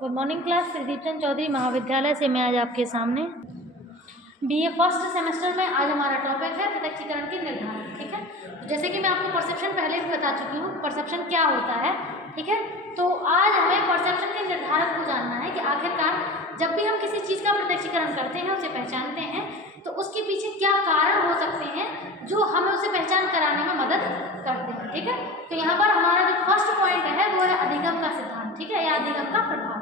Good morning class. Shrideep Chand Chaudhary Mahavidyalaya से मैं आज आपके सामने बीए फर्स्ट सेमेस्टर में आज हमारा टॉपिक है प्रत्यक्षीकरण के निर्धारक। ठीक है, तो जैसे कि मैं आपको परसेप्शन पहले भी बता चुकी हूँ, परसेप्शन क्या होता है। ठीक है, तो आज हमें परसेप्शन के निर्धारक को जानना है कि आखिरकार जब भी हम किसी चीज़ का प्रत्यक्षीकरण करते हैं, उसे पहचानते हैं, तो उसके पीछे क्या कारण हो सकते हैं जो हमें उसे पहचान कराने में मदद करते हैं। ठीक है, तो यहाँ पर हमारा जो फर्स्ट पॉइंट है वो है अधिगम का सिद्धांत। ठीक है, या अधिगम का प्रभाव।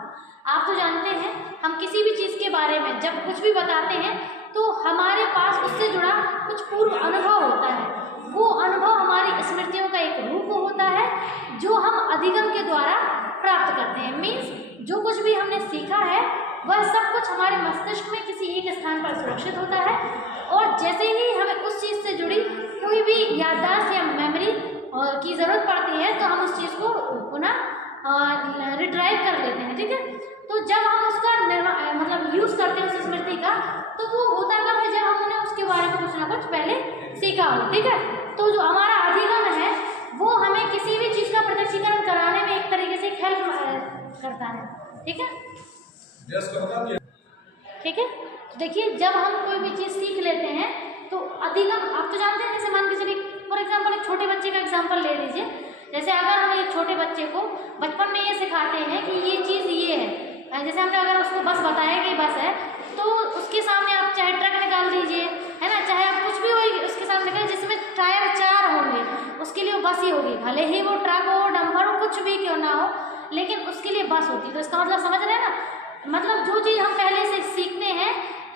आप तो जानते हैं हम किसी भी चीज़ के बारे में जब कुछ भी बताते हैं तो हमारे पास उससे जुड़ा कुछ पूर्व अनुभव होता है। वो अनुभव हमारी स्मृतियों का एक रूप होता है जो हम अधिगम के द्वारा प्राप्त करते हैं। मीन्स जो कुछ भी हमने सीखा है वह सब कुछ हमारे मस्तिष्क में किसी एक स्थान पर सुरक्षित होता है, और जैसे ही हमें उस चीज़ से जुड़ी कोई भी याददाश्त या मेमोरी की ज़रूरत पड़ती है तो हम उस चीज़ को पुनः रिट्राइव कर लेते हैं। ठीक है, तो जब हम उसका मतलब यूज़ करते हैं उस स्मृति का, तो वो होता कब है जब हमने उसके बारे में कुछ ना कुछ पहले सीखा हो। ठीक है, तो जो हमारा अधिगम है वो हमें किसी भी चीज़ का प्रत्यक्षीकरण कराने में एक तरीके से हेल्प करता है। ठीक है, ठीक है, तो देखिए जब हम कोई भी चीज़ सीख लेते हैं तो अधिगम आप तो जानते हैं। जैसे मान के चलिए फॉर एग्जाम्पल एक छोटे बच्चे का एग्जाम्पल ले लीजिए। जैसे अगर हम एक छोटे बच्चे को बचपन में ये सिखाते हैं कि ये चीज़ ये है, जैसे हमने अगर उसको बस बताया कि बस है, तो उसके सामने आप चाहे ट्रक निकाल दीजिए, है ना, चाहे आप कुछ भी हो उसके सामने निकाल जिसमें टायर 4 होंगे, उसके लिए वो बस ही होगी। भले ही वो ट्रक हो, डंपर हो, कुछ भी क्यों ना हो, लेकिन उसके लिए बस होती है। तो इसका मतलब समझ रहे हैं ना, मतलब जो चीज़ हम पहले से सीखते हैं,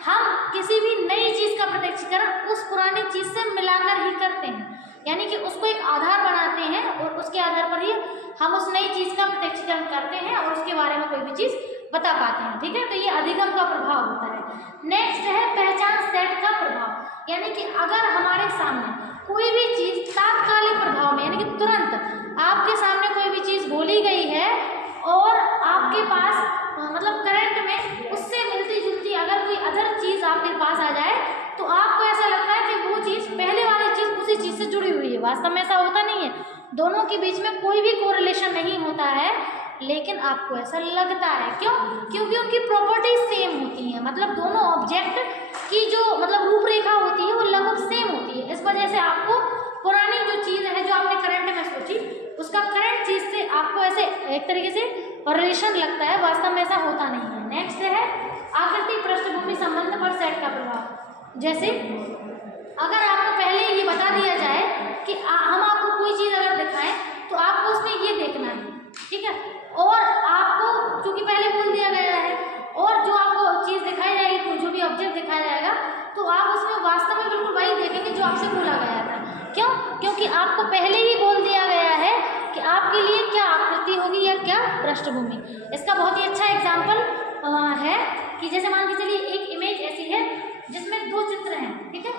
हम किसी भी नई चीज़ का प्रत्यक्षीकरण उस पुरानी चीज़ से मिलाकर ही करते हैं, यानी कि उसको एक आधार बनाते हैं और उसके आधार पर ही हम उस नई चीज़ का प्रत्यक्षीकरण करते हैं और उसके बारे में कोई भी चीज़ बता पाते हैं। ठीक है, तो ये अधिगम का प्रभाव होता है। नेक्स्ट है पहचान सेट का प्रभाव, यानी कि अगर हमारे सामने कोई भी चीज़ तात्कालिक प्रभाव में, यानी कि तुरंत आपके सामने कोई भी चीज़ बोली गई है और आपके पास मतलब करंट में उससे मिलती जुलती अगर कोई अदर चीज़ आपके पास आ जाए तो आपको ऐसा लगता है कि वो चीज़ पहले वाली चीज़ उसी चीज़ से जुड़ी हुई है। वास्तव में ऐसा होता नहीं है, दोनों के बीच में कोई भी कोरिलेशन नहीं होता है, लेकिन आपको ऐसा लगता है। क्यों? क्योंकि उनकी प्रॉपर्टीज सेम होती हैं, मतलब दोनों ऑब्जेक्ट की जो मतलब रूपरेखा होती है वो लगभग सेम होती है। इस वजह से आपको पुरानी जो चीज़ है जो आपने करंट में सोची उसका करंट चीज़ से आपको ऐसे एक तरीके से रिलेशन लगता है, वास्तव में ऐसा होता नहीं है। नेक्स्ट है आकृति पृष्ठभूमि संबंध पर सेट का प्रभाव। जैसे अगर आपको पहले ये बता दिया जाए कि हम आपको कोई चीज़ अगर दिखाएं तो आपको उसमें ये देखना है। ठीक है, और आपको चूंकि पहले बोल दिया गया है और जो आपको चीज़ दिखाई जाएगी, जो भी ऑब्जेक्ट दिखाया जाएगा, तो आप उसमें वास्तव में बिल्कुल वही देखेंगे जो आपसे बोला गया था। क्यों? क्योंकि आपको पहले ही बोल दिया गया है कि आपके लिए क्या आकृति होगी या क्या पृष्ठभूमि। इसका बहुत ही अच्छा एग्जाम्पल है कि जैसे मान के चलिए एक इमेज ऐसी है जिसमें 2 चित्र हैं। ठीक है,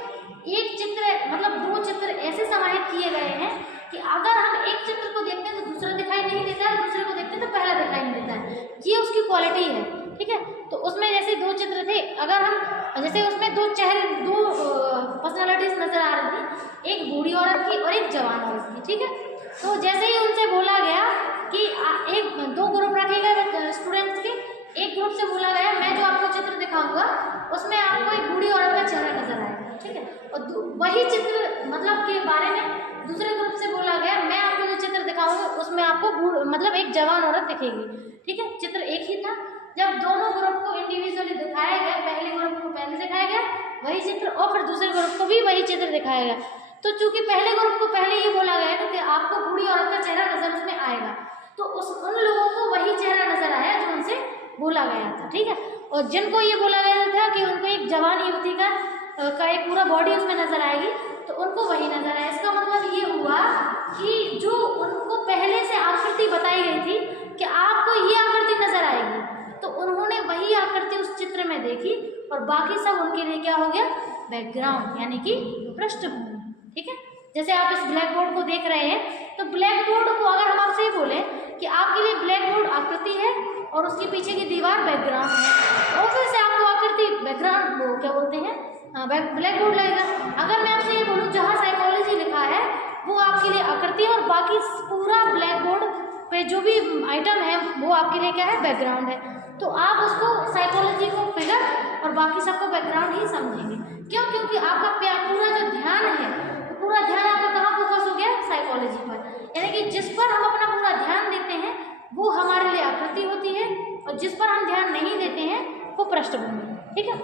एक चित्र मतलब 2 चित्र ऐसे समाहित किए गए हैं कि अगर हम एक चित्र को देखते हैं तो दूसरा दिखाई नहीं देता है, दूसरे को देखते हैं तो पहला दिखाई नहीं देता है। ये उसकी क्वालिटी है। ठीक है, तो उसमें जैसे 2 चित्र थे, अगर हम जैसे उसमें 2 चेहरे 2 पर्सनालिटीज नजर आ रही थी, एक बूढ़ी औरत की और एक जवान औरत की। ठीक है, तो जैसे ही उनसे बोला गया कि एक 2 ग्रुप रखे गए स्टूडेंट्स के, एक ग्रुप से बोला गया मैं जो आपको चित्र दिखाऊंगा उसमें आपको एक बूढ़ी औरत का चेहरा नजर आएगा। ठीक है, और वही चित्र मतलब के बारे में दूसरे ग्रुप से बोला गया मैं आपको जो चित्र दिखाऊंगा उसमें आपको मतलब एक जवान औरत दिखेगी। ठीक है, चित्र एक ही था। जब दोनों ग्रुप को इंडिविजुअली दिखाया गया, पहले ग्रुप को पहले दिखाया गया वही चित्र और फिर दूसरे ग्रुप को भी वही चित्र दिखाया गया, तो चूंकि पहले ग्रुप को पहले ये बोला गया कि आपको बूढ़ी औरत का चेहरा नजर उसमें आएगा, तो उन लोगों को वही चेहरा नजर आया जो उनसे बोला गया था। ठीक है, और जिनको ये बोला गया था कि उनको एक जवान युवती का एक पूरा बॉडी उसमें नजर आएगी, तो उनको वही नजर आया। इसका मतलब ये हुआ कि जो उनको पहले से आकृति बताई गई थी कि आपको ये आकृति नजर आएगी, तो उन्होंने वही आकृति उस चित्र में देखी और बाकी सब उनके लिए क्या हो गया, बैकग्राउंड, यानी कि पृष्ठभूमि। ठीक है, जैसे आप इस ब्लैक बोर्ड को देख रहे हैं, तो ब्लैक बोर्ड को अगर हम आपसे बोले कि आपके लिए ब्लैक बोर्ड आकृति है और उसके पीछे की दीवार बैकग्राउंड है, और फिर से आपको आकृति बैकग्राउंड वो क्या बोलते हैं ब्लैक बोर्ड लगेगा। अगर मैं आपसे ये बोलूँ जहाँ साइकोलॉजी लिखा है वो आपके लिए आकृति और बाकी पूरा ब्लैक बोर्ड पे जो भी आइटम है वो आपके लिए क्या है, बैकग्राउंड है। तो आप उसको साइकोलॉजी को फिगर और बाकी सबको बैकग्राउंड ही समझेंगे। क्यों? क्योंकि आपका पूरा जो ध्यान है, पूरा ध्यान आपका कहाँ फोकस हो गया? साइकोलॉजी पर। यानी कि जिस पर हम अपना पूरा ध्यान देते हैं वो हमारे लिए आकृति होती है, और जिस पर हम ध्यान नहीं देते हैं वो पृष्ठभूमि। ठीक है,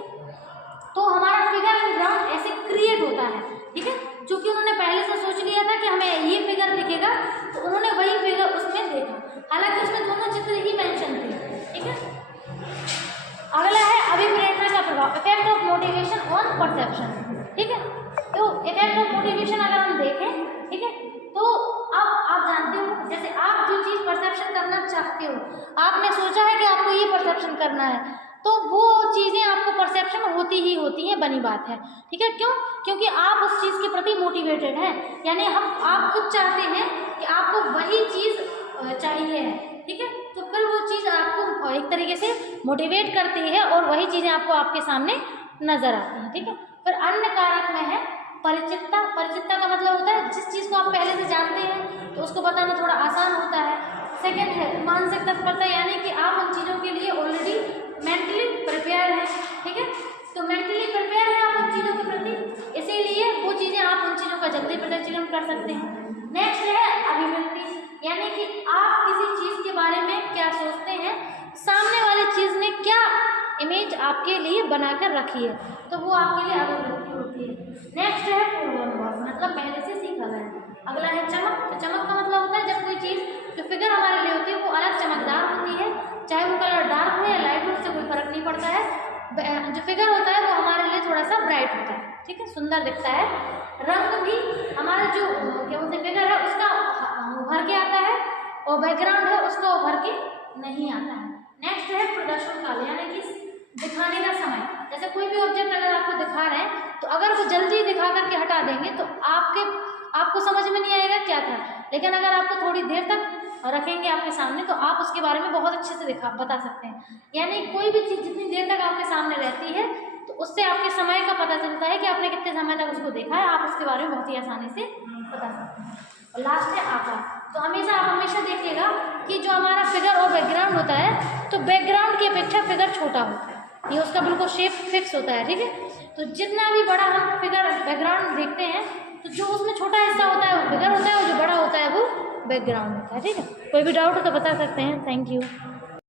तो हमारा फिगर एंड ग्राउंड ऐसे क्रिएट होता है। ठीक है, क्योंकि उन्होंने पहले से सोच लिया था कि हमें ये फिगर दिखेगा, तो उन्होंने वही फिगर उसमें देखा, हालांकि उसमें दोनों चित्र ही मेंशन थे। ठीक है, अगला है अभिप्रेरणा का प्रभाव, effect of motivation on perception. ठीक है, तो इफेक्ट ऑफ मोटिवेशन अगर हम देखें, ठीक है, तो अब आप जानते हो, जैसे आप जो चीज़ परसेप्शन करना चाहते हो, आपने सोचा है कि आपको ये परसेप्शन करना है, तो वो चीज़ें आपको परसेप्शन होती ही होती हैं, बनी बात है। ठीक है, क्यों? क्योंकि आप उस चीज़ के प्रति मोटिवेटेड हैं, यानी आप खुद चाहते हैं कि आपको वही चीज़ चाहिए है। ठीक है, तो फिर वो चीज़ आपको एक तरीके से मोटिवेट करती है और वही चीज़ें आपको आपके सामने नजर आती हैं। ठीक है, फिर अन्य कारक में है परिचितता। परिचितता का मतलब होता है जिस चीज़ को आप पहले से जानते हैं तो उसको बताना थोड़ा आसान होता है। सेकेंड है मानसिक तत्परता, यानी कि आप उन चीज़ों के लिए ऑलरेडी मेंटली प्रिपेयर हैं। ठीक है, तो मेंटली प्रिपेयर हैं आप उन चीज़ों के प्रति, इसीलिए वो चीज़ें आप उन चीज़ों का जल्दी प्रदर्शन कर सकते हैं। नेक्स्ट है अभिव्यक्ति, यानी कि आप किसी चीज़ के बारे में क्या सोचते हैं, सामने वाली चीज़ ने क्या इमेज आपके लिए बनाकर रखी है, तो वो आपके लिए अभिव्यक्ति होती है। नेक्स्ट है पूर्वानुमान, मतलब पहले से सीखा गया। अगला है चमक। तो चमक का मतलब होता है जब कोई चीज़, जो फिगर हमारे लिए होती है वो अलग चमकदार होती है, चाहे वो कलर डार्क हो या लाइट हो, उससे कोई फर्क नहीं पड़ता है। जो फिगर होता है वो हमारे लिए थोड़ा सा ब्राइट होता है। ठीक है, सुंदर दिखता है। रंग भी हमारा जो क्या बोलते हैं फिगर है उसका उभर के आता है, और बैकग्राउंड है उसका उभर के नहीं आता है। नेक्स्ट है प्रदर्शन काल, यानी कि दिखाने का समय। जैसे कोई भी ऑब्जेक्ट अगर आपको दिखा रहे हैं, तो अगर वो जल्दी दिखा करके हटा देंगे तो आपको समझ में नहीं आएगा क्या था, लेकिन अगर आपको थोड़ी देर तक रखेंगे आपके सामने तो आप उसके बारे में बहुत अच्छे से बता सकते हैं। यानी कोई भी चीज़ जितनी देर तक आपके सामने रहती है तो उससे आपके समय का पता चलता है कि आपने कितने समय तक उसको देखा है, आप उसके बारे में बहुत ही आसानी से बता सकते हैं। और लास्ट है आकार। तो आप हमेशा देखिएगा कि जो हमारा फिगर और बैकग्राउंड होता है, तो बैकग्राउंड की अपेक्षा फिगर छोटा होता है, ये उसका बिल्कुल शेप फिक्स होता है। ठीक है, तो जितना भी बड़ा हम फिगर बैकग्राउंड देखते हैं, तो जो उसमें छोटा हिस्सा होता है वो फिगर होता है, और जो बड़ा होता है वो बैकग्राउंड होता है। ठीक है, कोई भी डाउट हो तो बता सकते हैं। Thank you.